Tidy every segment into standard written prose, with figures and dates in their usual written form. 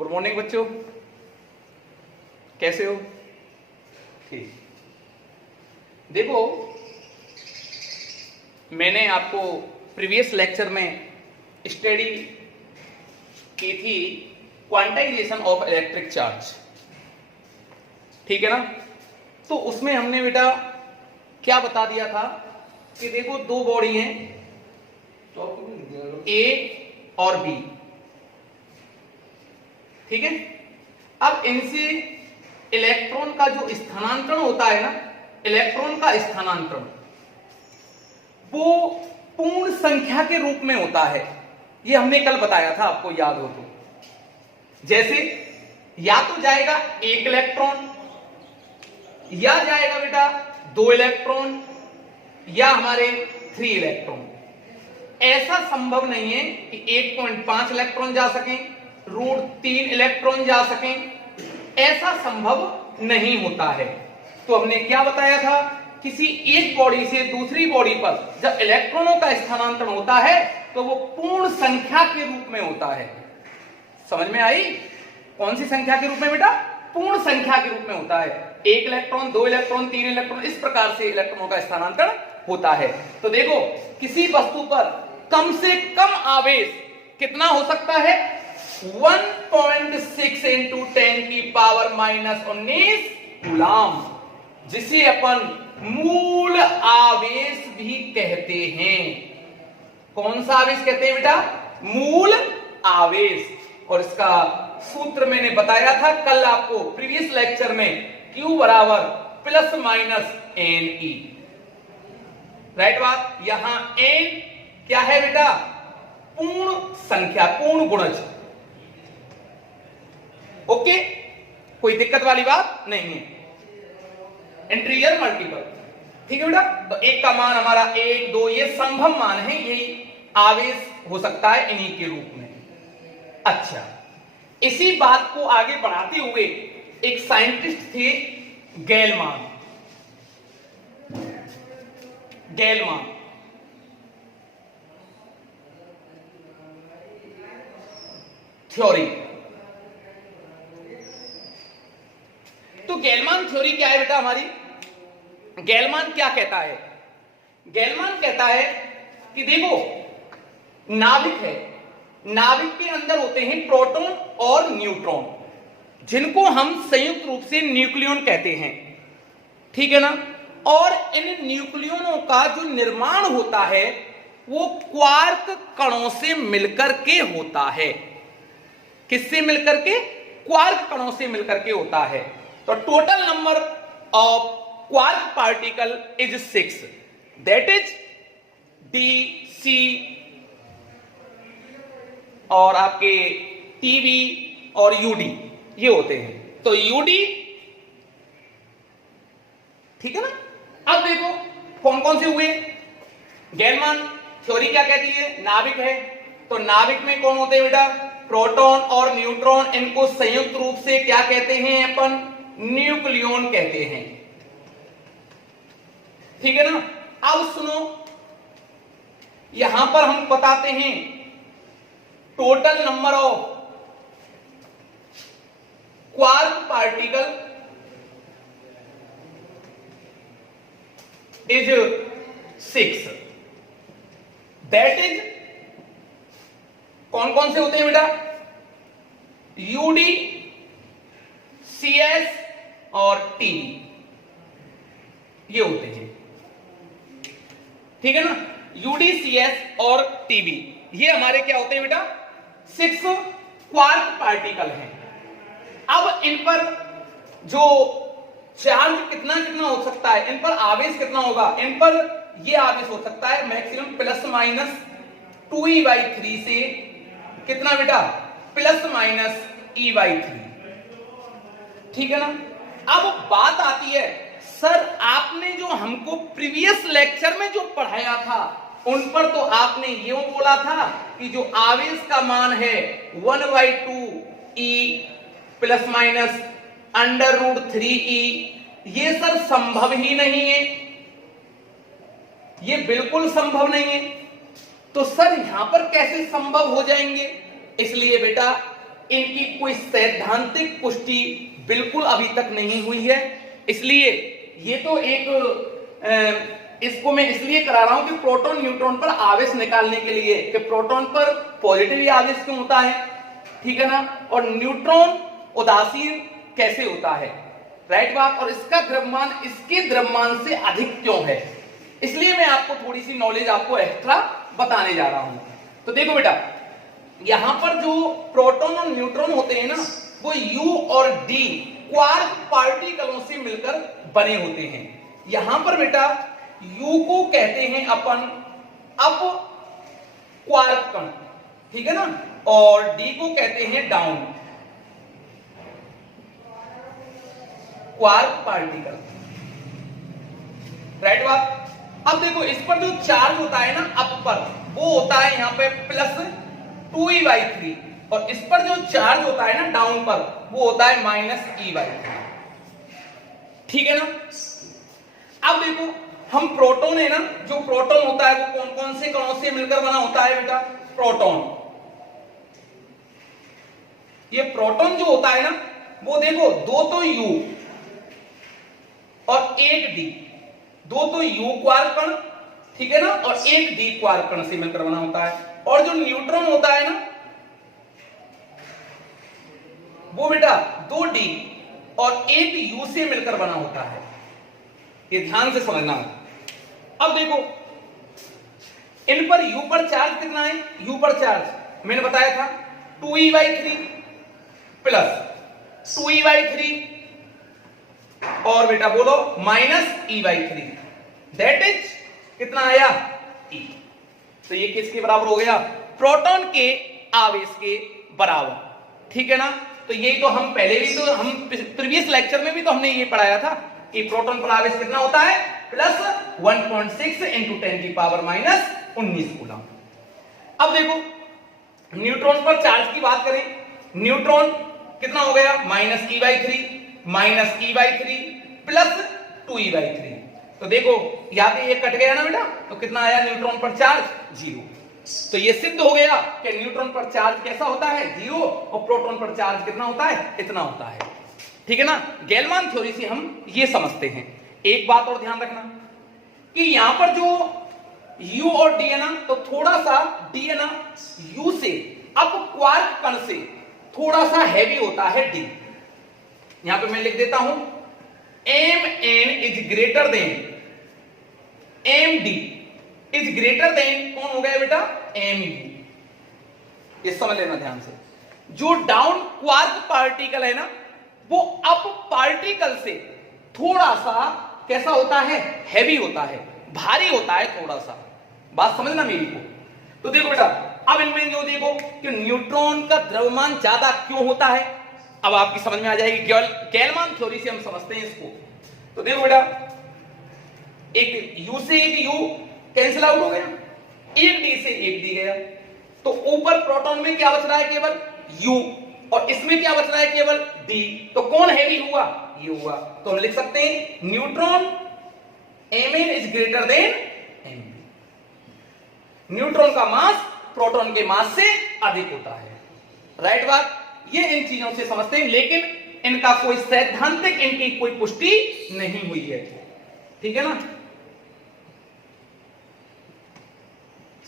Good morning बच्चों, कैसे हो? ठीक। देखो, मैंने आपको प्रीवियस लेक्चर में स्टडी की थी क्वांटाइजेशन ऑफ इलेक्ट्रिक चार्ज, ठीक है ना? तो उसमें हमने बेटा क्या बता दिया था कि देखो दो बॉडी हैं ए और बी, ठीक है? अब इनसे इलेक्ट्रॉन का जो स्थानांतरण होता है ना, इलेक्ट्रॉन का स्थानांतरण वो पूर्ण संख्या के रूप में होता है। ये हमने कल बताया था, आपको याद हो तो। जैसे या तो जाएगा एक इलेक्ट्रॉन, या जाएगा बेटा 2 इलेक्ट्रॉन, या हमारे 3 इलेक्ट्रॉन। ऐसा संभव नहीं है कि 1.5 इलेक्ट्रॉन जा सकें, √3 इलेक्ट्रॉन जा सकें, ऐसा संभव नहीं होता है। तो हमने क्या बताया था, किसी एक बॉडी से दूसरी बॉडी पर जब इलेक्ट्रॉनों का स्थानांतरण होता है तो वो पूर्ण संख्या के रूप में होता है। समझ में आई? कौन सी संख्या के रूप में बेटा? पूर्ण संख्या के रूप में होता है। 1 इलेक्ट्रॉन, 2 इलेक्ट्रॉन, 3 इलेक्ट्रॉन, इस प्रकार से इलेक्ट्रॉनों का स्थानांतरण होता है। तो देखो, किसी वस्तु पर कम से कम आवेश कितना हो सकता है? 1.6 × 10⁻⁻19 कूलाम, जिसे अपन मूल आवेश भी कहते हैं। कौन सा आवेश कहते हैं बेटा? मूल आवेश। और इसका सूत्र मैंने बताया था कल आपको प्रीवियस लेक्चर में, Q ± Ne। राइट बात? यहां n क्या है बेटा? पूर्ण संख्या, पूर्ण गुणज। ओके, कोई दिक्कत वाली बात नहीं है। इंटीरियर मल्टीपल, ठीक है बेटा? तो एक का मान हमारा 1, 2 ये संभव मान है, यही आवेश हो सकता है इन्हीं के रूप में। अच्छा, इसी बात को आगे बढ़ाते हुए एक साइंटिस्ट थे गैलमान। थ्योरी। तो गैलमान थ्योरी क्या है बेटा हमारी? गैलमान क्या कहता है? गैलमान कहता है कि देखो, नाभिक है, नाभिक के अंदर होते हैं प्रोटॉन और न्यूट्रॉन, जिनको हम संयुक्त रूप से न्यूक्लियन कहते हैं, ठीक है ना? और इन न्यूक्लियनों का जो निर्माण होता है वो क्वार्क कणों से मिलकर के होता है। किससे मिलकर के? क्वार्क कणों से मिलकर के होता है। तो total number of quark particle is 6, that is DC और आपके TB और UD ये होते हैं। तो UD, ठीक है ना? अब देखो कौन कौन से हुए। गैलमान थ्योरी क्या कहती है? नाभिक है, तो नाभिक में कौन होते हैं बेटा? प्रोटॉन और न्यूट्रॉन। इनको संयुक्त रूप से क्या कहते हैं अपन? न्यूक्लियन कहते हैं, ठीक है ना? अब सुनो, यहां पर हम बताते हैं total number of quark particle is 6, that is कौन कौन से होते हैं बेटा? UD, CS और TB ये होते हैं, ठीक है ना? UD, CS और TB ये हमारे क्या होते हैं बेटा? 6 क्वार्क पार्टिकल हैं। अब इन पर जो चार्ज कितना कितना हो सकता है, इन पर आवेश कितना होगा? इन पर ये आवेश हो सकता है मैक्सिमम ±2e/3 से कितना बेटा? ±e/3, ठीक है ना? अब बात आती है, सर आपने जो हमको प्रीवियस लेक्चर में जो पढ़ाया था उन पर तो आपने ये बोला था कि जो आवेश का मान है 1/2e ±√3e, ये सर संभव ही नहीं है, ये बिल्कुल संभव नहीं है। तो सर यहां पर कैसे संभव हो जाएंगे? इसलिए बेटा इनकी कोई सैद्धांतिक पुष्टि बिल्कुल अभी तक नहीं हुई है। इसलिए ये तो इसको मैं इसलिए करा रहा हूं कि प्रोटॉन न्यूट्रॉन पर आवेश निकालने के लिए कि प्रोटॉन पर पॉजिटिव आवेश क्यों होता है, ठीक है ना, और न्यूट्रॉन उदासीन कैसे होता है, राइट बात, और इसका द्रव्यमान इसके द्रव्यमान से अधिक क्यों है। इसलिए मैं आपको थोड़ी सी नॉलेज आपको एक्स्ट्रा बताने जा रहा हूं। तो देखो बेटा, यहां पर जो प्रोटॉन और न्यूट्रॉन होते हैं ना, वो U और D क्वार्क पार्टिकलों से मिलकर बने होते हैं। यहां पर बेटा U को कहते हैं अपन अप क्वार्क कण, ठीक है ना, और D को कहते हैं डाउन क्वार्क पार्टिकल, राइट बात। अब देखो इस पर जो चार्ज होता है ना अप पर, वो होता है यहां पे +2e/3, और इस पर जो चार्ज होता है ना डाउन पर, वो होता है -e/3, ठीक है ना। अब देखो हम प्रोटॉन है ना, जो प्रोटॉन होता है वो कौन कौन से कणों से मिलकर बना होता है बेटा, प्रोटॉन। ये प्रोटॉन जो होता है ना, वो देखो दो तो U और एक D, दो तो U क्वार्क कण, ठीक है ना, और एक D क्वार्क कण से मिलकर बना होता है। और जो न्यूट्रॉन होता है ना, वो बेटा 2 D और एक U से मिलकर बना होता है। ये ध्यान से समझना। अब देखो इन पर U पर चार्ज कितना है, U पर चार्ज मैंने बताया था 2e/3 प्लस 2e/3 और बेटा बोलो -e/3, दैट इज कितना आया E। तो ये किसके बराबर हो गया, प्रोटॉन के आवेश के बराबर, ठीक है ना। तो यही तो हम पहले भी तो हम प्रीवियस लेक्चर में भी तो हमने ये पढ़ाया था कि प्रोटॉन पर आवेश कितना होता है, +1.6 × 10⁻⁻19 कूलम। अब देखो न्यूट्रॉन पर चार्ज की बात करें, न्यूट्रॉन कितना हो गया, -e/3 +2e/3। तो देखो यहां पे ये कट गया ना बेटा, तो कितना आया न्यूट्रॉन पर चार्ज, 0। तो ये सिद्ध हो गया कि न्यूट्रॉन पर चार्ज कैसा होता है, 0, और प्रोटॉन पर चार्ज कितना होता है, इतना होता है, ठीक है ना। गेलमान थ्योरी से हम ये समझते हैं। एक बात और ध्यान रखना कि यहां पर जो U और D है ना, तो थोड़ा सा D है ना U से अप क्वार्क कण से थोड़ा सा हैवी होता है D। यहां पे मैं लिख देता हूं Mn is greater than Md is greater than, कौन हो गया बेटा, Mu। ये समझ लेना ध्यान से। जो डाउन क्वार्क पार्टिकल है ना, वो अप पार्टिकल से थोड़ा सा कैसा होता है, हैवी होता है, भारी होता है थोड़ा सा। बात समझना मेरी को। तो देखो बेटा, अब इनमें जो देखो कि न्यूट्रॉन का द्रव्यमान ज्यादा क्यों होता है, अब आपकी समझ में आ जाएगी। गेलमान थ्योरी से हम समझते हैं इसको। तो देखो बेटा, एक U से एक U कैंसिल आउट हो गया, एक D से एक D गया, तो ऊपर प्रोटॉन में क्या बच रहा है, केवल U, और इसमें क्या बच रहा है, केवल D। तो कौन हैवी हुआ, ये हुआ। तो हम लिख सकते हैं neutron Mn is greater than Mb। Neutron का मास प्रोटॉन के मास से अधिक होता है, राइट बात। ये इन चीजों से समझते हैं, लेकिन इनका कोई सैद्धांतिक, इनकी कोई पुष्टि नहीं हुई है, ठीक है ना।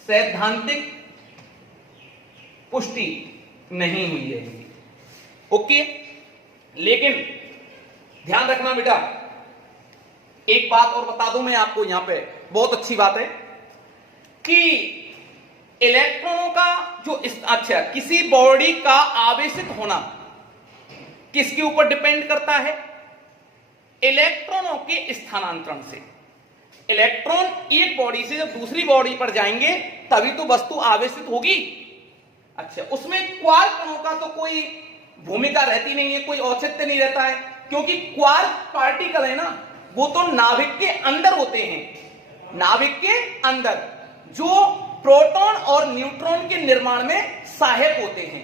सैद्धांतिक पुष्टि नहीं हुई है, ओके। लेकिन ध्यान रखना बेटा, एक बात और बता दूं मैं आपको यहां पे, बहुत अच्छी बात है कि इलेक्ट्रॉनों का जो अच्छा किसी बॉडी का आवेशित होना किसके ऊपर डिपेंड करता है, इलेक्ट्रॉनों के स्थानांतरण से। इलेक्ट्रॉन एक बॉडी से जब दूसरी बॉडी पर जाएंगे तभी तो वस्तु आवेशित होगी। अच्छा, उसमें क्वार्क कणों का तो कोई भूमिका रहती नहीं है, कोई औचित्य नहीं रहता है, क्योंकि क्वार्क पार्टिकल है ना, वो तो नाभिक के अंदर होते हैं। नाभिक के अंदर जो प्रोटॉन और न्यूट्रॉन के निर्माण में सहायक होते हैं,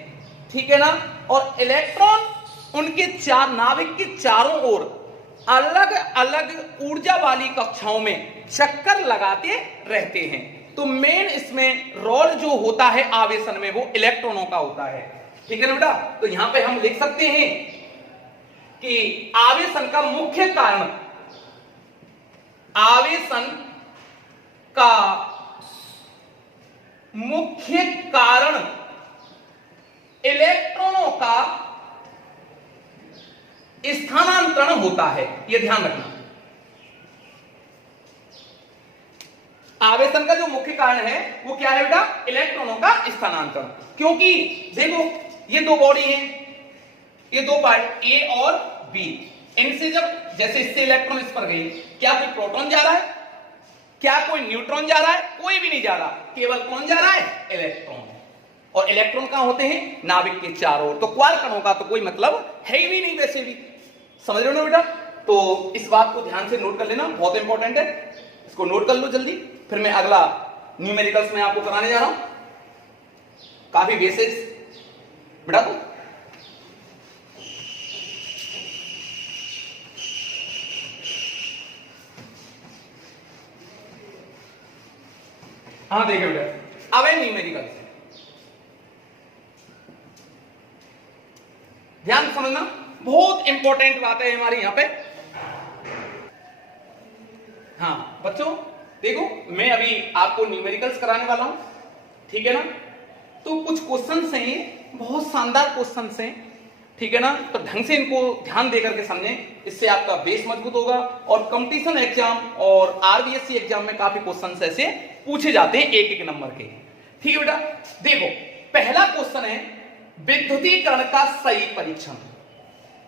ठीक है ना। और इलेक्ट्रॉन उनके नाभिक के चारों ओर अलग अलग ऊर्जा वाली कक्षाओं में चक्कर लगाते रहते हैं। तो मेन इसमें रोल जो होता है आवेशन में, वो इलेक्ट्रॉनों का होता है। ठीक है ना बेटा। तो यहां पे हम लिख सकते हैं कि आवेशन का मुख्य कारण, आवेशन का मुख्य कारण इलेक्ट्रॉनों का स्थानांतरण होता है। यह ध्यान रखना, आवेशन का जो मुख्य कारण है वो क्या है बेटा, इलेक्ट्रॉनों का स्थानांतरण। क्योंकि देखो ये दो बॉडी हैं, ये दो पार्ट ए और बी, इनसे जब जैसे इससे इलेक्ट्रॉन इस पर गई, क्या कोई प्रोटॉन जा रहा है, क्या कोई न्यूट्रॉन जा रहा है, कोई भी नहीं जा रहा, केवल कौन जा रहा है, इलेक्ट्रॉन। और इलेक्ट्रॉन कहां होते हैं, नाभिक के चारों ओर। तो क्वार्क का तो कोई मतलब है ही नहीं वैसे भी, समझ रहे हो ना बेटा। तो इस बात को ध्यान से नोट कर लेना, बहुत इंपॉर्टेंट है, इसको नोट कर लो जल्दी। फिर मैं अगला न्यूमेरिकल्स में आपको कराने जा रहा हूं, काफी बेसिक्स बेटा। तो हाँ देखिए बेटा, अब है न्यूमेरिकल्स, ध्यान समझना, बहुत इंपॉर्टेंट बात है हमारी यहां पे। हाँ बच्चों देखो, मैं अभी आपको न्यूमेरिकल्स कराने वाला हूं, ठीक है ना। तो कुछ क्वेश्चंस हैं, बहुत शानदार क्वेश्चंस हैं, ठीक है ना। तो ढंग से इनको ध्यान देकर के समझें, इससे आपका बेस मजबूत होगा। और कंपटीशन एग्जाम और आरबीएससी एग्जाम में काफी क्वेश्चंस ऐसे पूछे जाते हैं एक एक नंबर के, ठीक है बेटा। देखो पहला क्वेश्चन है विद्युतीकरण का सही परीक्षण।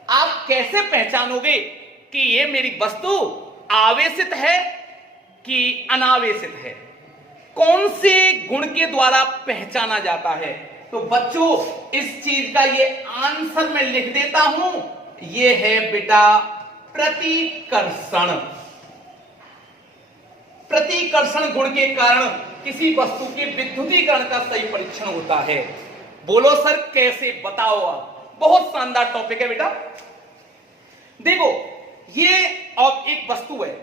आप कैसे पहचानोगे कि ये मेरी वस्तु आवेशित है कि अनावेशित है, कौन से गुण के द्वारा पहचाना जाता है। तो बच्चों इस चीज का ये आंसर मैं लिख देता हूं, ये है बेटा प्रतिकर्षण। प्रतिकर्षण गुण के कारण किसी वस्तु के विद्युतीकरण का सही परीक्षण होता है। बोलो सर कैसे, बताओ आप। बहुत शानदार टॉपिक है बेटा। देखो ये अब एक वस्तु है,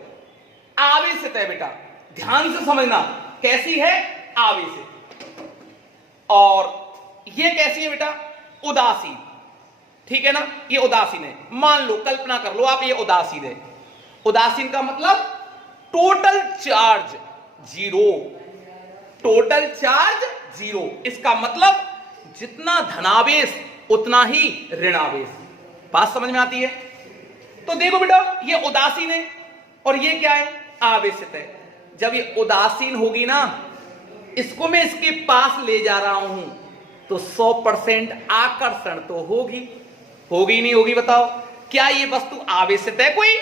आवेशित है बेटा, ध्यान से समझना, कैसी है, आवेशित। और ये कैसी है बेटा, उदासीन, ठीक है ना। ये उदासीन है, मान लो, कल्पना कर लो आप, ये उदासीन है। उदासीन का मतलब total charge zero, total charge zero. इसका मतलब जितना धनावेश उतना ही ऋणावेश। बात समझ में आती है। तो देखो बेटा ये उदासीन है और ये क्या है, आवेशित है। जब ये उदासीन होगी ना, इसको मैं इसके पास ले जा रहा हूं तो 100% आकर्षण तो होगी नहीं होगी, बताओ। क्या ये वस्तु आवेशित है कोई?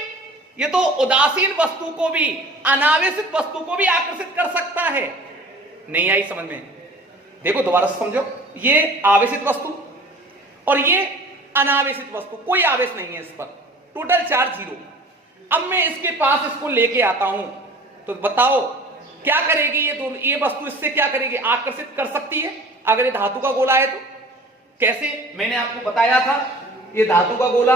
ये तो उदासीन वस्तु को भी, अनावेशित वस्तु को भी आकर्षित कर सकता है। नहीं आई समझ में? देखो दोबारा समझो, ये आवेशित वस्तु और ये अनावेशित वस्तु, कोई आवेश नहीं है इस पर, टोटल चार्ज जीरो। अब मैं इसके पास इसको लेके आता हूं तो बताओ क्या करेगी ये दोनों, ये वस्तु इससे क्या करेगी, आकर्षित कर सकती है। अगर ये धातु का गोला है तो कैसे, मैंने आपको बताया था, ये धातु का गोला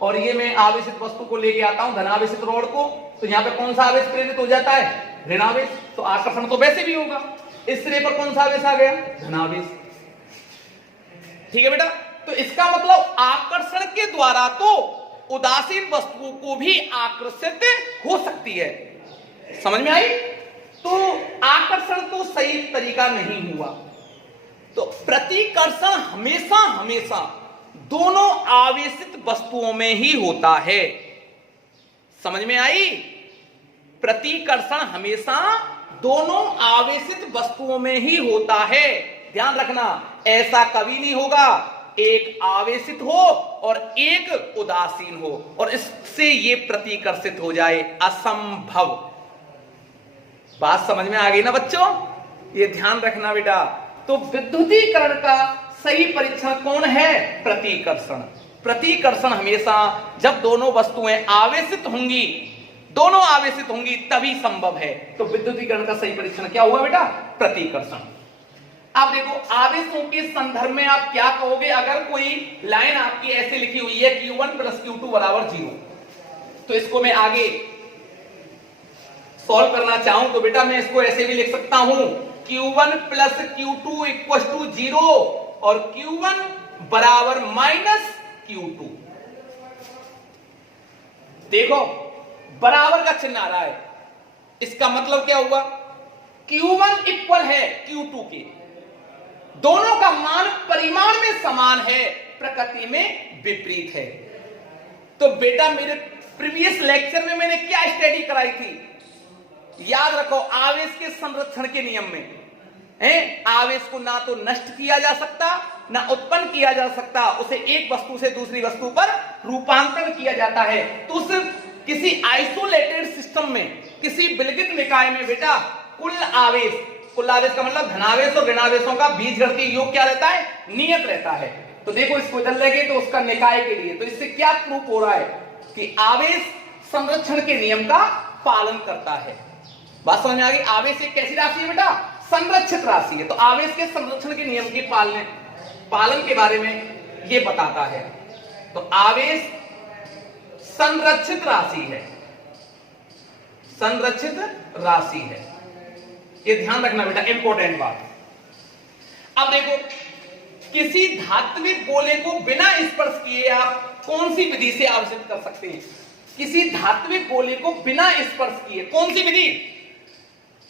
और ये मैं आवेशित वस्तु को लेके आता हूं, धनावेशित रॉड को, तो यहां पे कौन सा आवेश प्रेरित हो जाता है, ऋणावेश। तो आकर्षण तो वैसे भी होगा। इस सिरे पर कौन सा आवेश आ गया, धनावेश, ठीक है बेटा। तो इसका मतलब आकर्षण के द्वारा तो उदासीन वस्तुओं को भी आकर्षित हो सकती है। समझ में आई? तो आकर्षण तो सही तरीका नहीं हुआ। तो प्रतिकर्षण हमेशा दोनों आवेशित वस्तुओं में ही होता है। समझ में आई? प्रतिकर्षण हमेशा दोनों आवेशित वस्तुओं में ही होता है। ध्यान रखना, ऐसा कभी नहीं होगा एक आवेशित हो और एक उदासीन हो और इससे ये प्रतिकर्षित हो जाए, असंभव। बात समझ में आ गई ना बच्चों? ये ध्यान रखना बेटा। तो विद्युतीकरण का सही परीक्षण कौन है, प्रतिकर्षण। प्रतिकर्षण हमेशा जब दोनों वस्तुएं आवेशित होंगी, दोनों आवेशित होंगी तभी संभव है। तो विद्युतीकरण का सही परीक्षण क्या हुआ बेटा, प्रतिकर्षण। अब देखो आवेशों के संदर्भ में आप क्या कहोगे, अगर कोई लाइन आपकी ऐसे लिखी हुई है Q1 + Q2 = 0, तो इसको मैं आगे सॉल्व करना चाहूं तो बेटा मैं इसको ऐसे भी लिख सकता हूं, Q1 + Q2 = 0 और Q1 बराबर माइनस Q2। देखो बराबर का चिन्ह आ रहा है, इसका मतलब क्या हुआ, Q1 इक्वल है Q2 के, दोनों का मान परिमाण में समान है, प्रकृति में विपरीत है। तो बेटा मेरे प्रीवियस लेक्चर में मैंने क्या स्टडी कराई थी, याद रखो, आवेश के संरक्षण के नियम में आवेश को ना तो नष्ट किया जा सकता ना उत्पन्न किया जा सकता, उसे एक वस्तु से दूसरी वस्तु पर रूपांतरण किया जाता है। तो उस किसी आइसोलेटेड सिस्टम में, किसी विलगित निकाय में बेटा कुल आवेश का मतलब धनावेश और ऋणावेशों का बीजगणितीय योग क्या रहता है, नियत रहता है। तो देखो इसको बदल लेंगे तो उसका निकाय के लिए, तो इससे क्या प्रूफ हो रहा है कि आवेश संरक्षण के नियम का पालन करता है। बात समझ में आ गई। आवेश एक कैसी राशि है बेटा, संरक्षित राशि है। तो आवेश के संरक्षण के नियम के पालन के बारे में ये बताता है। तो आवेश संरक्षित राशि है, संरक्षित राशि है, ये ध्यान रखना बेटा, इंपॉर्टेंट बात। अब देखो किसी धात्विक गोले को बिना स्पर्श किए आप कौन सी विधि से आवेशित कर सकते हैं, किसी धात्विक गोले को बिना स्पर्श किए, कौन सी विधि,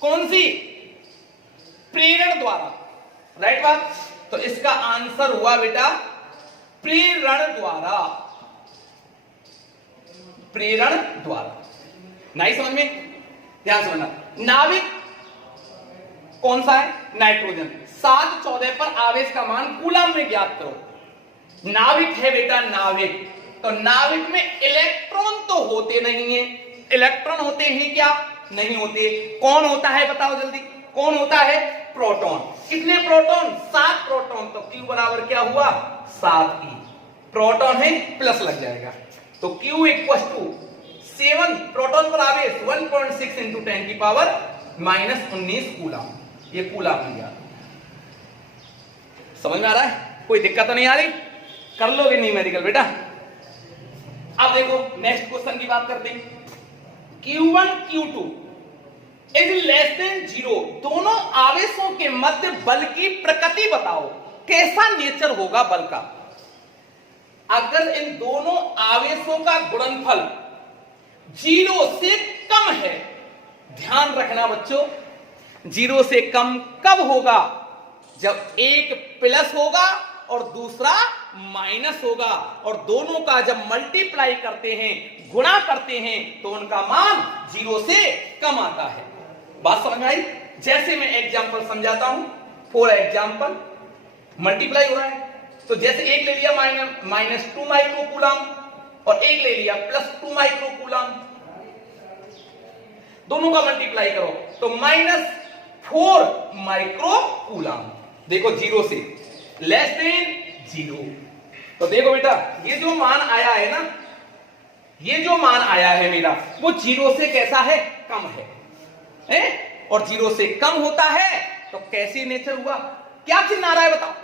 कौन सी, प्रेरण द्वारा, राइट बात। तो इसका आंसर हुआ बेटा प्रेरण द्वारा, प्रेरण द्वारा। नहीं समझ में, ध्यान समझना। नाविक कौन सा है, नाइट्रोजन। 714 पर आवेश का मान कूलम में ज्ञात करो। नाविक है बेटा, नाविक। तो नाविक में इलेक्ट्रॉन तो होते नहीं है, इलेक्ट्रॉन होते हैं क्या, नहीं होते। कौन होता है बताओ जल्दी, कौन होता है, प्रोटॉन। कितने प्रोटॉन, 7 प्रोटॉन। तो Q बराबर क्या हुआ, 7e। प्रोटॉन है प्लस लग जाएगा, तो Q इक्वल टू 7 प्रोटॉन पर आवेश 1.6 इंटू 10 की पावर -19 कूलम। ये कूलम लिया, समझ में आ रहा है, कोई दिक्कत तो नहीं आ रही, कर लोगे न्यूमेरिकल बेटा। अब देखो नेक्स्ट क्वेश्चन की बात करते हैं। Q1 Q2 is less than 0, दोनों आवेशों के मध्य बल की प्रकृति बताओ, कैसा नेचर होगा बल का। अगर इन दोनों आवेशों का गुणनफल 0 से कम है, ध्यान रखना बच्चों, 0 से कम कब होगा, जब एक प्लस होगा और दूसरा माइनस होगा, और दोनों का जब मल्टीप्लाई करते हैं, गुणा करते हैं, तो उनका मान 0 से कम आता है। बात समझ में आई। जैसे मैं एग्जांपल समझाता हूं, फॉर एग्जांपल मल्टीप्लाई हो रहा है, तो जैसे एक ले लिया -2 माइक्रो कूलम और एक ले लिया +2 माइक्रो कूलम, दोनों का मल्टीप्लाई करो तो -4 माइक्रो कूलम। देखो 0 से लेस देन 0। तो देखो बेटा ये जो मान आया है ना, ये जो मान आया है मेरा, वो 0 से कैसा है, कम है, और 0 से कम होता है तो कैसी नेचर हुआ, क्या चिन्ह आ रहा है बताओ,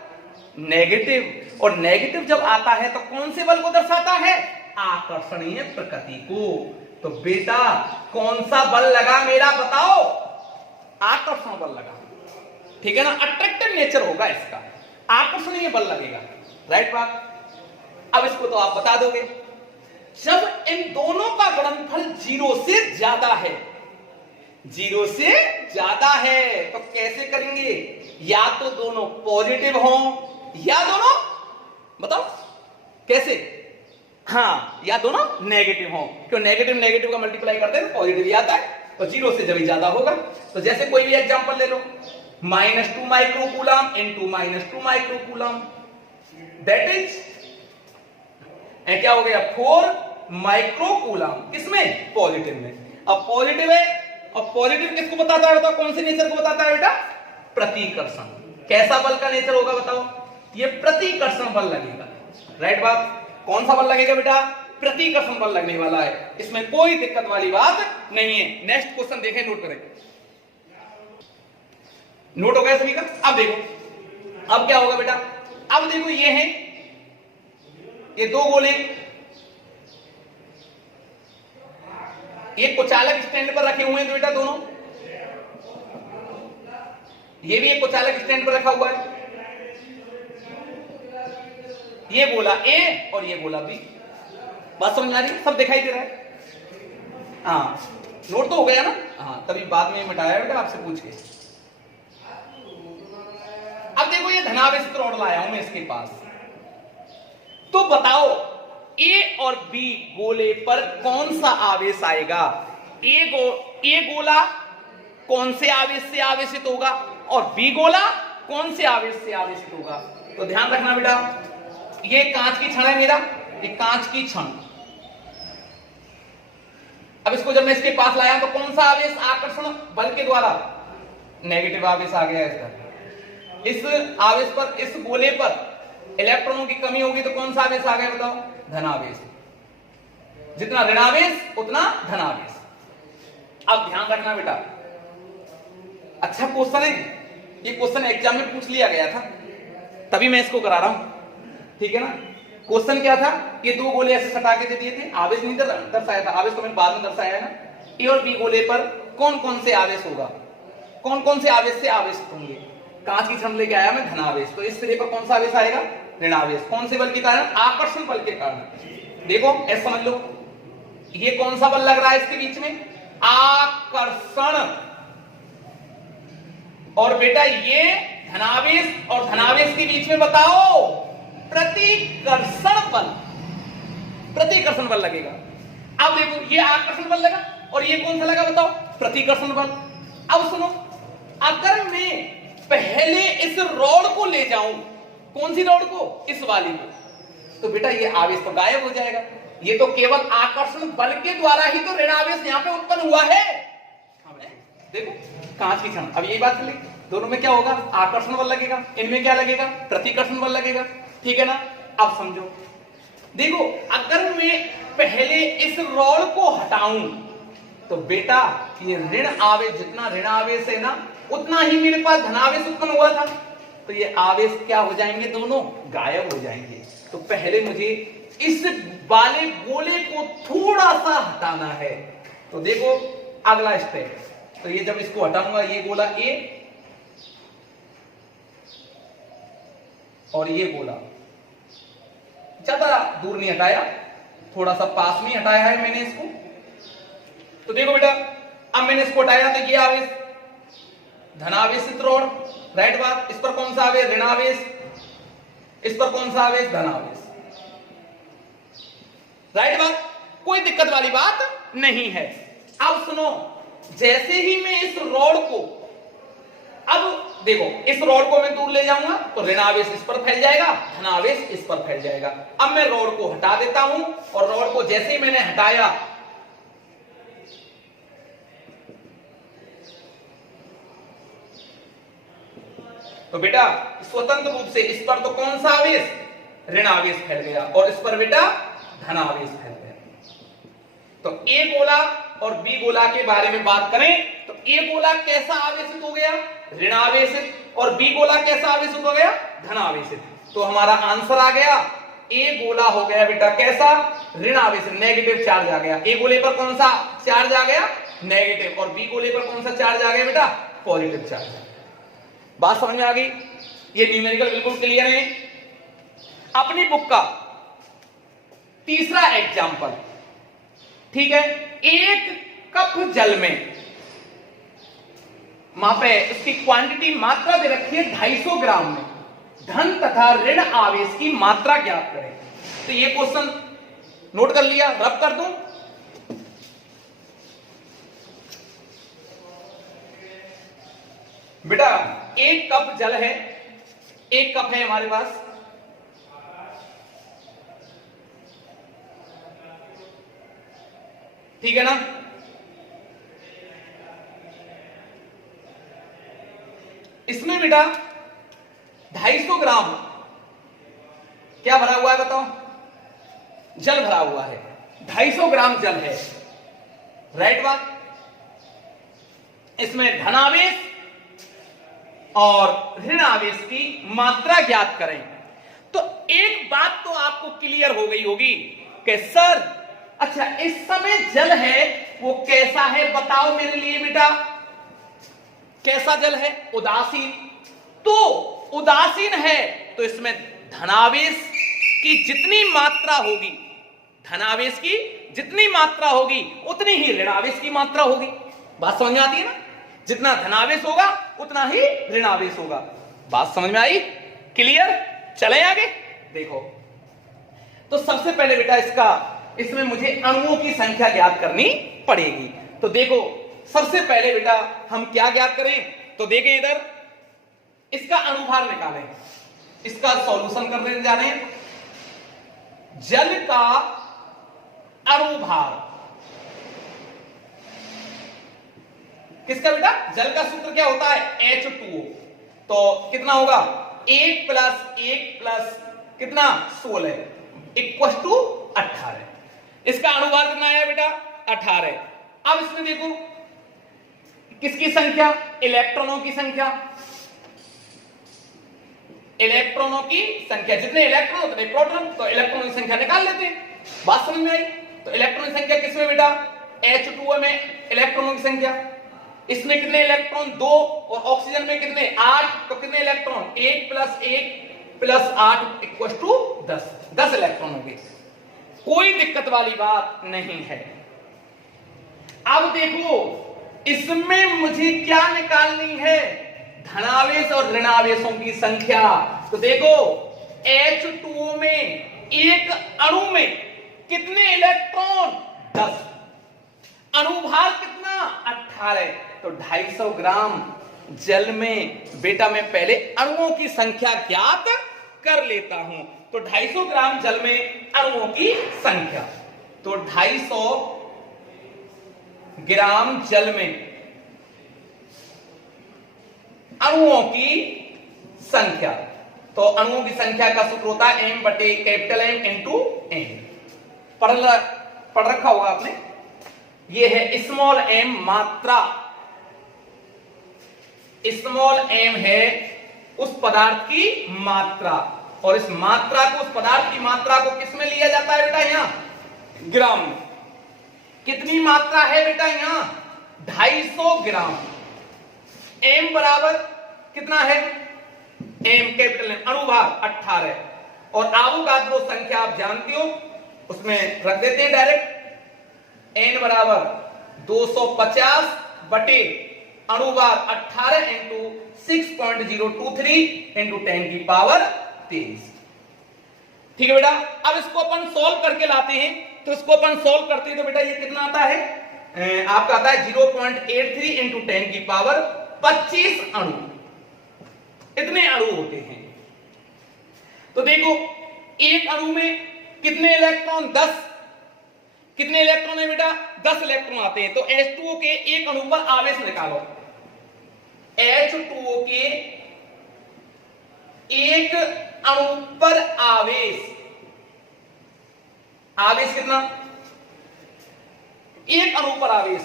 नेगेटिव। और नेगेटिव जब आता है तो कौन से बल को दर्शाता है, आकर्षणीय प्रकृति को। तो बेटा कौन सा बल लगा मेरा बताओ, आकर्षण बल लगा, ठीक है ना, अट्रैक्टिव नेचर होगा इसका, आकर्षणीय बल लगेगा, राइट बात। अब इसको तो आप बता दोगे, जब इन दोनों का गुणनफल 0 से ज्यादा है, 0 से ज्यादा है, तो कैसे करेंगे, या तो दोनों पॉजिटिव हों या दोनों, बताओ कैसे, हाँ, या दोनों नेगेटिव हों। क्यों, नेगेटिव नेगेटिव का मल्टीप्लाई करते हैं तो पॉजिटिव ही आता है, तो 0 से जब ही ज्यादा होगा। तो जैसे कोई भी एग्जांपल ले लो, -2 micro coulomb into -2 micro coulomb, that is क्या हो गया, 4 माइक्रो कूलम, किसमें, पॉजिटिव में। अब पॉजिटिव है, और पॉजिटिव किसको बताता है बताओ, कौन से नेचर को बताता है बेटा, प्रतिकर्षण। कैसा बल का नेचर होगा बताओ, ये प्रतिकर्षण बल लगेगा, राइट बात। कौन सा बल लगेगा बेटा, प्रतिकर्षण बल लगने वाला है, इसमें कोई दिक्कत वाली बात नहीं है। नेक्स्ट क्वेश्चन देखें, नोट करें, नोट हो गया सभी का। अब देखो अब क्या होगा बेटा, अब देखो ये है, ये 2 गोले, ये कुचालक स्टैंड पर रखे हुए हैं बेटा दोनों, ये भी एक कुचालक स्टैंड पर रखा हुआ है। ये गोला ए और ये गोला बी। बात समझ में आ रही है? सब दिखाई दे रहा है? हाँ, नोट तो हो गया ना? हाँ, तभी बाद में मिटाया बेटा आपसे पूछ के। अब देखो ये धनावेशित रॉड लाया हूं मैं इसके पास, तो बताओ ए और बी गोले पर कौन सा आवेश आएगा? ए गोला कौन से आवेश से आवेशित होगा और बी गोला कौन से आवेश से आवेशित होगा? तो ध्यान रखना बेटा, ये कांच की छड़ है मेरा, ये कांच की छड़। अब इसको जब मैं इसके पास लाया तो कौन सा आवेश आकर्षण बल के द्वारा? नेगेटिव आवेश आ गया इसका। इस आवेश पर, इस गोले पर इलेक्ट्रॉनों की कमी होगी तो कौन सा आवेश आ गया बताओ? धनावेश। जितना ऋणावेश उतना धनावेश। अब ध्यान रखना बेटा, अच्छा क्वेश्चन है ये, क्वेश्चन एग्जाम में पूछ लिया गया था, तभी मैं इसको करा रहा हूं, ठीक है ना? क्वेश्चन क्या था? ये दो गोले ऐसे सटा के दे दिए थे, आवेश नहीं दर्शाया था, आवेश तो मैंने बाद में दर्शाया है ना। ए और बी गोले पर कौन कौन से आवेश होगा, कौन कौन से आवेश से आवेशित होंगे? कांच की छड़ लेके आया मैं धनावेश, तो इस सिरे पर कौन सा आवेश आएगा? ऋणावेश। कौन से बल के कारण? आकर्षण बल के कारण। देखो ऐसा समझ लो, ये कौन सा बल लग रहा है इसके बीच में? आकर्षण। और बेटा ये धनावेश और धनावेश के बीच में बताओ प्रतिकर्षण बल, प्रतिकर्षण बल लगेगा। अब देखो ये आकर्षण बल लगा और ये कौन सा लगा बताओ? प्रतिकर्षण बल। अब सुनो, अगर मैं पहले इस रॉड को ले जाऊं, कौन सी रॉड को? इस वाली को, तो बेटा ये आवेश तो गायब हो जाएगा। ये तो केवल आकर्षण बल के द्वारा ही तो ऋणावेश यहां पे उत्पन्न हुआ है। देखो कांच की छड़, अब यही बात चली, दोनों में क्या होगा? आकर्षण बल लगेगा, इनमें क्या लगेगा? प्रतिकर्षण बल लगेगा, ठीक है ना? अब समझो, देखो अगर मैं पहले इस रॉड को हटाऊं तो बेटा ये ऋण आवेश, जितना ऋण आवेश है ना उतना ही मेरे पास धनावेश उत्पन्न हुआ था, तो ये आवेश क्या हो जाएंगे? दोनों गायब हो जाएंगे। तो पहले मुझे इस वाले गोले को थोड़ा सा हटाना है। तो देखो अगला स्टेप, तो ये जब इसको हटाऊंगा, ये गोला ए और ये गोला, ज्यादा दूर नहीं हटाया, थोड़ा सा पास में हटाया है मैंने इसको। तो देखो बेटा, अब मैंने इसको हटाया तो ये आवेश धनावेशित रॉड, राइट बात। इस पर कौन सा आवेश? ऋणावेश। इस पर कौन सा आवेश? धनावेश, राइट बात। कोई दिक्कत वाली बात नहीं है। अब सुनो, जैसे ही मैं इस रॉड को, अब देखो इस रॉड को मैं दूर ले जाऊंगा तो ऋणावेश इस पर फैल जाएगा, धनावेश इस पर फैल जाएगा। अब मैं रॉड को हटा देता हूं और रॉड को जैसे ही मैंने हटाया, तो बेटा स्वतंत्र रूप से इस पर तो कौन सा आवेश? ऋणावेश फैल गया और इस पर बेटा धनावेश फैल गया। तो ए गोला और बी गोला के बारे में बात करें तो ए गोला कैसा आवेशित हो गया? ऋणावेशित। और बी गोला कैसा आवेशित हो गया? धनावेशित। तो हमारा आंसर आ गया, ए गोला हो गया बेटा कैसा? ऋणावेशित, नेगेटिव चार्ज आ गया। ए गोले पर कौन सा चार्ज आ गया? नेगेटिव। और बी गोले पर कौन सा चार्ज आ गया बेटा? Positive charge. बात समझ में आ गई? ये न्यूमेरिकल बिल्कुल क्लियर है। अपनी बुक का तीसरा एग्जाम्पल, ठीक है, एक कप जल में मापे, उसकी क्वांटिटी मात्रा दे रखी है 250 ग्राम में, धन तथा ऋण आवेश की मात्रा ज्ञात करें। तो ये क्वेश्चन नोट कर लिया, रब कर दूं? बेटा एक कप जल है, एक कप है हमारे पास, ठीक है ना? इसमें बेटा 250 ग्राम क्या भरा हुआ है बताओ? जल भरा हुआ है। 250 ग्राम जल है, राइट बात। इसमें धनावेश और ऋण आवेश की मात्रा ज्ञात करें। तो एक बात तो आपको क्लियर हो गई होगी कि सर अच्छा इस समय जल है वो कैसा है बताओ मेरे लिए बेटा? कैसा जल है? उदासीन। तो उदासीन है तो इसमें धनावेश की जितनी मात्रा होगी, धनावेश की जितनी मात्रा होगी उतनी ही ऋणावेश की मात्रा होगी। बात समझ में आती है ना? जितना धनावेश होगा उतना ही ऋणावेश होगा। बात समझ में आई? क्लियर? चले आगे। देखो तो सबसे पहले बेटा इसमें मुझे अणुओं की संख्या ज्ञात करनी पड़ेगी। तो देखो सबसे पहले बेटा हम क्या ज्ञात करें? तो देखें इधर, इसका अणुभार निकालें, इसका सॉल्यूशन करने जा रहे हैं। जल का अणुभार किसका बेटा? जल का सूत्र क्या होता है? H2O। तो कितना होगा? 1 + 1 प्लस कितना? 16 इक्वल टू 18। इसका अणुभार कितना आया बेटा? 18। अब इसमें देखो किसकी संख्या? इलेक्ट्रॉनों की संख्या। इलेक्ट्रॉनों की संख्या, जितने इलेक्ट्रॉन उतने प्रोटॉन, तो इलेक्ट्रॉनों की संख्या निकाल लेते हैं। बात समझ में आई? तो इलेक्ट्रॉन की संख्या किसमें बेटा? H2O में इलेक्ट्रॉनों की संख्या। इसमें कितने इलेक्ट्रॉन? 2। और ऑक्सीजन में कितने? 8। तो कितने electron? 1 + 1 plus 8 equal to 10। 10 electron हो गए। कोई दिक्कत वाली बात नहीं है। अब देखो इसमें मुझे क्या निकालनी है? धनावेश और ऋणावेशों की संख्या। तो देखो H2O में एक अणु में कितने इलेक्ट्रॉन? 10। अणुभार कितना? 18। तो 250 ग्राम जल में बेटा मैं पहले अणुओं की संख्या ज्ञात कर लेता हूं। तो 250 ग्राम जल में अणुओं की संख्या, तो 250 ग्राम जल में अणुओं की संख्या। तो अणुओं की संख्या का सूत्र होता है M/M इंटू N। पढ़ रखा होगा आपने। ये है स्मॉल m मात्रा। स्मॉल m है उस पदार्थ की मात्रा, और इस मात्रा को, उस पदार्थ की मात्रा को किस में लिया जाता है बेटा? यहां ग्राम में। कितनी मात्रा है बेटा यहां? 250 ग्राम। m बराबर कितना है? m capital M, अणुभार 18। और आवोगाद्रो संख्या आप जानते हो, उसमें रख देते हैं डायरेक्ट। n बराबर 250 बटे अणुभार 18 इंटू 6.023 इंटू 10⁻23। ठीक है बेटा। अब इसको अपन सॉल्व करके लाते हैं। तो इसको अपन सॉल्व करते हैं तो बेटा ये कितना आता है? आपका आता है 0.83 इंटू 10⁻25 अणु। इतने अणु होते हैं। तो देखो एक अणु में कितने इलेक्ट्रॉन? 10। कितने इलेक्ट्रॉन है बेटा? 10 इलेक्ट्रॉन आते हैं। तो H2O के एक अणु पर आवेश निकालो। H2O के एक अणु पर आवेश, आवेश कितना? एक अणु पर आवेश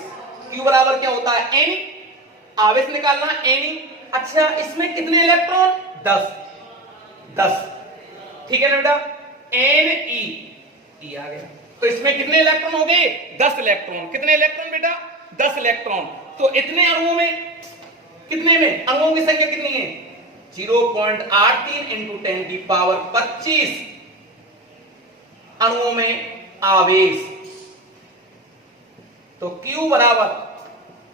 Q बराबर क्या होता है? N। आवेश निकालना Ne। अच्छा इसमें कितने इलेक्ट्रॉन? 10। ठीक है ना बेटा? Ne आ गया। तो इसमें कितने इलेक्ट्रॉन हो गए? 10 इलेक्ट्रॉन। कितने इलेक्ट्रॉन बेटा? 10 इलेक्ट्रॉन। तो इतने अणुओं में, कितने में अणुओं की संख्या कितनी है? 0.83 इंटू 10⁻25 अणुओं में आवेश। तो Q बराबर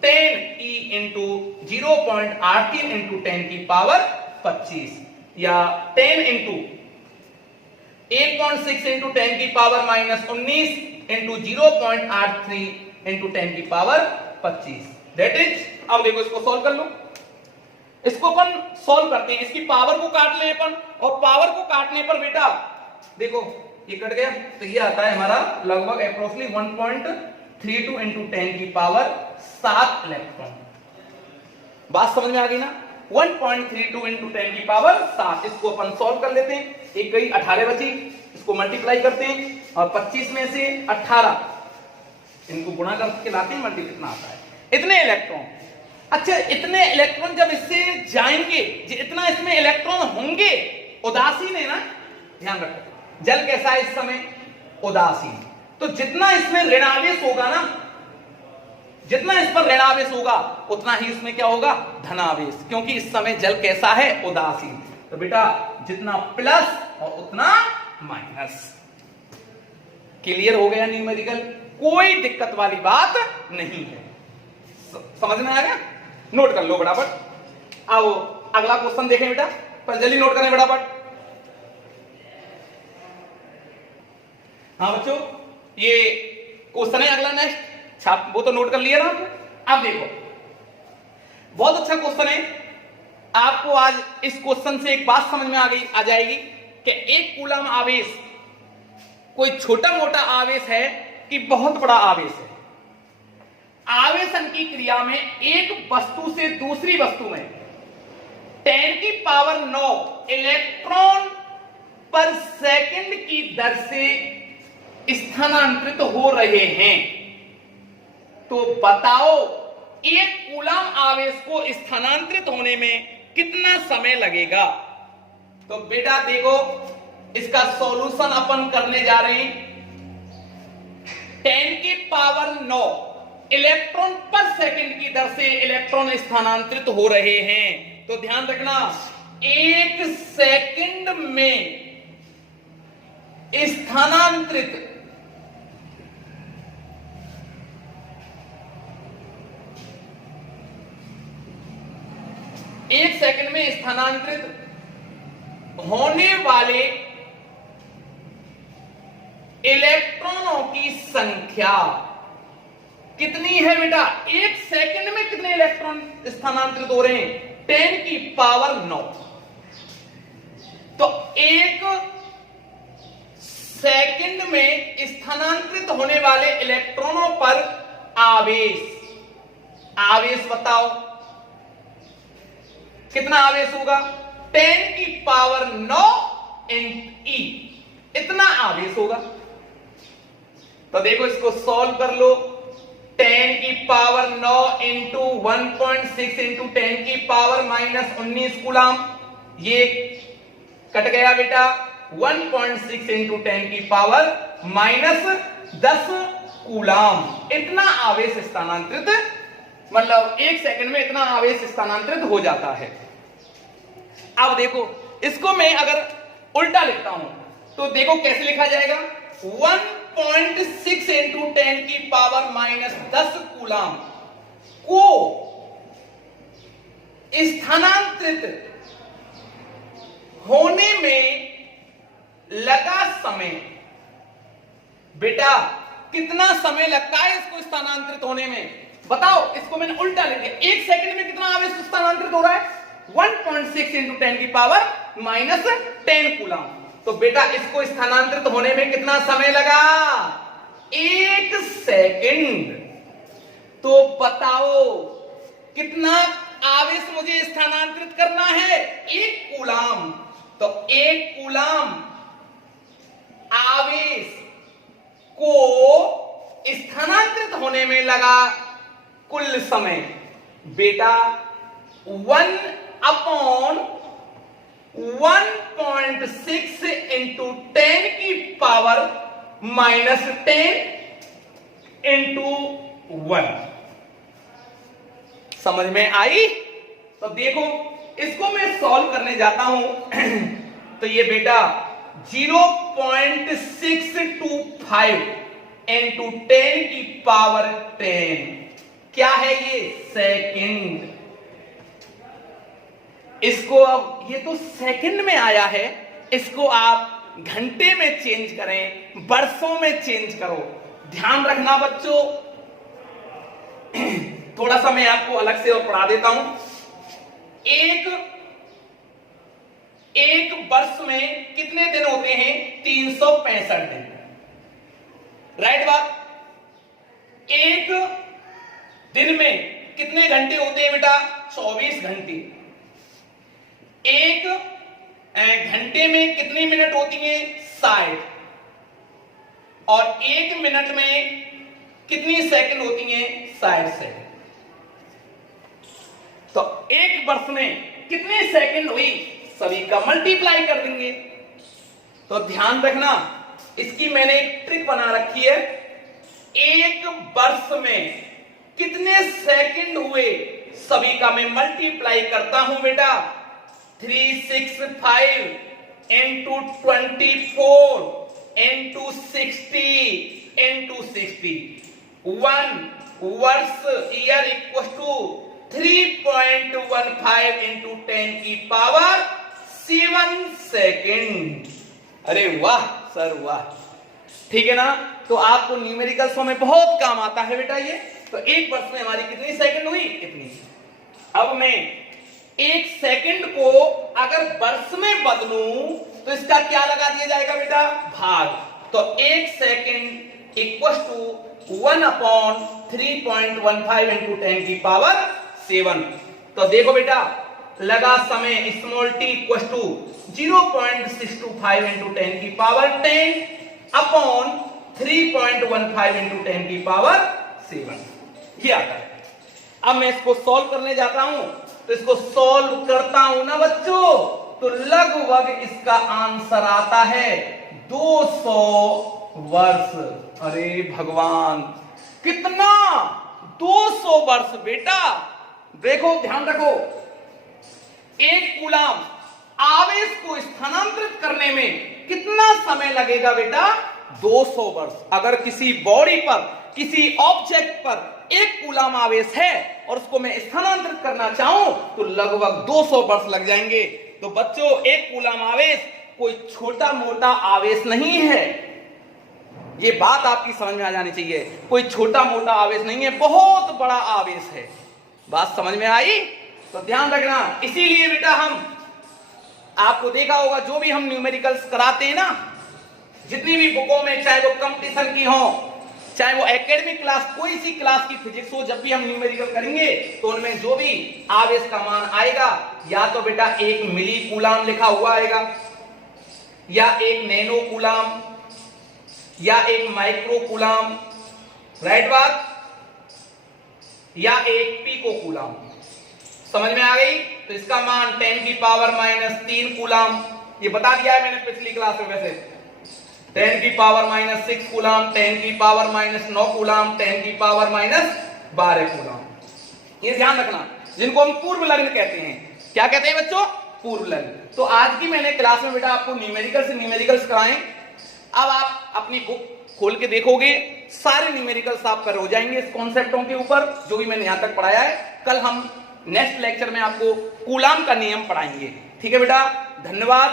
10E इंटू 0.83 इंटू 10⁻25 या 10 into 8.6 into 10⁻−19 into 0.83 into 10⁻25 that is. अब देखो इसको सॉल्व कर लो। इसको अपन सॉल्व करते हैं। इसकी पावर को काट लें अपन, और पावर को काटने पर बेटा देखो ये कट गया, तो ये आता है हमारा लगभग अप्रोक्सीमेटली 1.32 इंटू 10⁻7 इलेक्ट्रॉन। बात समझ में आ गई ना? 1.32 इंटू 10⁻7। इसको अपन सॉल्व कर लेते हैं। एक गई 18 बची, इसको मल्टीप्लाई करते हैं, और 25 में से 18 इनको गुणा करके लाते हैं, मल्टीप्लाई कितना आता है? इतने इलेक्ट्रॉन। अच्छा इतने इलेक्ट्रॉन जब इससे जाएंगे, इतना इसमें इलेक्ट्रॉन होंगे, उदासीन है ना, ध्यान रखो। जल कैसा है इस समय? उदासीन। तो जितना इसमें ऋणावेश होगा ना, जितना इस पर ऋणावेश होगा उतना ही इसमें क्या होगा? धनावेश, क्योंकि इस समय जल कैसा है? उदासीन। तो बेटा जितना प्लस और उतना माइनस। क्लियर हो गया न्यूमेरिकल? कोई दिक्कत वाली बात नहीं है। समझ में आ गया? नोट कर लो फटाफट। आओ अगला क्वेश्चन देखें बेटा, पर जल्दी नोट करें फटाफट। हाँ बच्चों, ये क्वेश्चन है अगला नेक्स्ट, छाप वो तो नोट कर लिया ना आपने। अब देखो, बहुत अच्छा क्वेश्चन है। आपको आज इस क्वेश्चन से एक बात समझ में आ जाएगी कि एक कूलम आवेश कोई छोटा मोटा आवेश है कि बहुत बड़ा आवेश है। आवेशन की क्रिया में एक वस्तु से दूसरी वस्तु में 10⁹ इलेक्ट्रॉन पर सेकंड की दर से स्थानांतरित हो रहे हैं। तो बताओ एक कूलम आवेश को स्थानांतरित होने में कितना समय लगेगा? तो बेटा देखो, इसका सॉल्यूशन अपन करने जा रहे हैं। 10⁹ इलेक्ट्रॉन पर सेकंड की दर से इलेक्ट्रॉन स्थानांतरित हो रहे हैं। तो ध्यान रखना, 1 सेकंड में स्थानांतरित 1 सेकंड में स्थानांतरित होने वाले इलेक्ट्रॉनों की संख्या कितनी है बेटा? 1 सेकंड में कितने इलेक्ट्रॉन स्थानांतरित हो रहे हैं? 10⁹ तो 1 सेकंड में स्थानांतरित होने वाले इलेक्ट्रॉनों पर आवेश बताओ कितना आवेश होगा? 10⁹ E, इतना आवेश होगा। तो देखो इसको सॉल्व कर लो। 10⁹ इंटू 1.6 इंटू 10⁻⁻19 कूलम, ये कट गया बेटा। 1.6 इंटू 10⁻⁻10 कूलम, इतना आवेश स्थानांतरित, मतलब 1 सेकंड में इतना आवेश स्थानांतरित हो जाता है। अब देखो, इसको मैं अगर उल्टा लिखता हूं तो देखो कैसे लिखा जाएगा। 1.6 इंटू 10⁻⁻10 कूलम को स्थानांतरित होने में लगा समय, बेटा कितना समय लगता है इसको स्थानांतरित होने में? बताओ, इसको मैंने उल्टा लिख दिया। 1 सेकंड में कितना आवेश स्थानांतरित हो रहा है? 1.6 इंटू 10⁻⁻10 कूलम। तो बेटा इसको स्थानांतरित होने में कितना समय लगा? 1 सेकंड। तो बताओ कितना आवेश मुझे स्थानांतरित करना है? 1 कूलम। तो 1 कूलम आवेश को स्थानांतरित होने में लगा कुल समय बेटा 1/1.6 इंटू 10⁻⁻10 इंटू 1। समझ में आई? तो देखो इसको मैं सॉल्व करने जाता हूं तो ये बेटा 0.625 इंटू 10⁻10 क्या है ये? सेकंड। इसको अब ये तो सेकंड में आया है, इसको आप घंटे में चेंज करें, वर्षों में चेंज करो। ध्यान रखना बच्चों, थोड़ा सा मैं आपको अलग से और पढ़ा देता हूं। एक वर्ष में कितने दिन होते हैं? 365 दिन। राइट बात? एक दिन में कितने घंटे होते हैं बेटा? 24 घंटे। एक घंटे में कितनी मिनट होती हैं? 60। और 1 मिनट में कितनी सेकंड होती हैं? 60 सेकंड। तो 1 वर्ष में कितने सेकंड हुई? सभी का मल्टीप्लाई कर देंगे। तो ध्यान रखना, इसकी मैंने एक ट्रिक बना रखी है। 1 वर्ष में कितने सेकंड हुए सभी का मैं मल्टीप्लाई करता हूं बेटा। 365 into 24 into 60 into 60. 1 वर्ष ईयर इक्वल टू 3.15 into 10 की पावर 7 सेकेंड। अरे वाह सर वाह, ठीक है ना। तो आपको न्यूमेरिकल्स में बहुत काम आता है बेटा ये। तो एक वर्ष में हमारी कितनी सेकंड हुई, इतनी। अब मैं एक सेकंड को अगर वर्ष में बदलूं तो इसका क्या लगा दिया जाएगा बेटा, भाग। तो एक सेकंड इक्वल टू 1/3.15 into 10 की पावर 7। तो देखो बेटा, लगा समय small T equal to 0.625 into 10 की पावर 10 अपॉन 3.15 into 10 की पावर 7, ये आता है। अब मैं इसको सॉल्व करने जाता हूं, तो इसको सॉल्व करता हूं ना बच्चों, तो लगभग इसका आंसर आता है 200 वर्ष। अरे भगवान, कितना, 200 वर्ष बेटा। देखो ध्यान रखो, एक कूलाम आवेश को स्थानांतरित करने में कितना समय लगेगा बेटा, 200 वर्ष। अगर किसी बॉडी पर, किसी ऑब्जेक्ट पर एक कूलाम आवेश है और उसको मैं स्थानांतरित करना चाहूं तो लगभग 200 वर्ष लग जाएंगे। तो बच्चों, एक कूलाम आवेश कोई छोटा मोटा आवेश नहीं है, ये बात आपकी समझ में आ जानी चाहिए। कोई छोटा मोटा आवेश नहीं है, बहुत बड़ा आवेश है। बात समझ में आई? तो ध्यान रखना। इसीलिए बेटा हम आपको देखा होगा, जो भी हम न्यूमेरिकल्स कराते हैं ना, जितनी भी बुकों में, चाहे वो कंपटीशन की हो, चाहे वो एकेडमिक क्लास, कोई सी क्लास की फिजिक्स हो, जब भी हम न्यूमेरिकल करेंगे तो उनमें जो भी आवेश का मान आएगा, या तो बेटा 1 मिली कूलाम लिखा हुआ आएगा, या 1 नैनो कूलाम, या 1 माइक्रो कूलाम, राइट बात, या 1 पीको कूलाम। समझ में आ गई? तो इसका मान 10 की पावर -3 कूलाम, ये बता दिया है मैंने पिछली क्लास में। वैसे 10 की पावर -6 कूलाम, 10 की पावर -9 कूलाम, 10 की पावर -12 कूलाम। ये ध्यान रखना, जिनको हम पूर्व लग्न कहते हैं। क्या कहते हैं बच्चों? पूर्व लग्न। तो आज की मैंने क्लास में बेटा आपको न्यूमेरिकल से न्यूमेरिकल्स कराएं। अब आप अपनी बुक खोल के देखोगे, सारे न्यूमेरिकल्स आप पर हो जाएंगे इस कॉन्सेप्टों के ऊपर, जो भी मैंने यहां तक पढ़ाया है। कल हम नेक्स्ट लेक्चर में आपको कूलाम का नियम पढ़ाएंगे। ठीक है बेटा, धन्यवाद।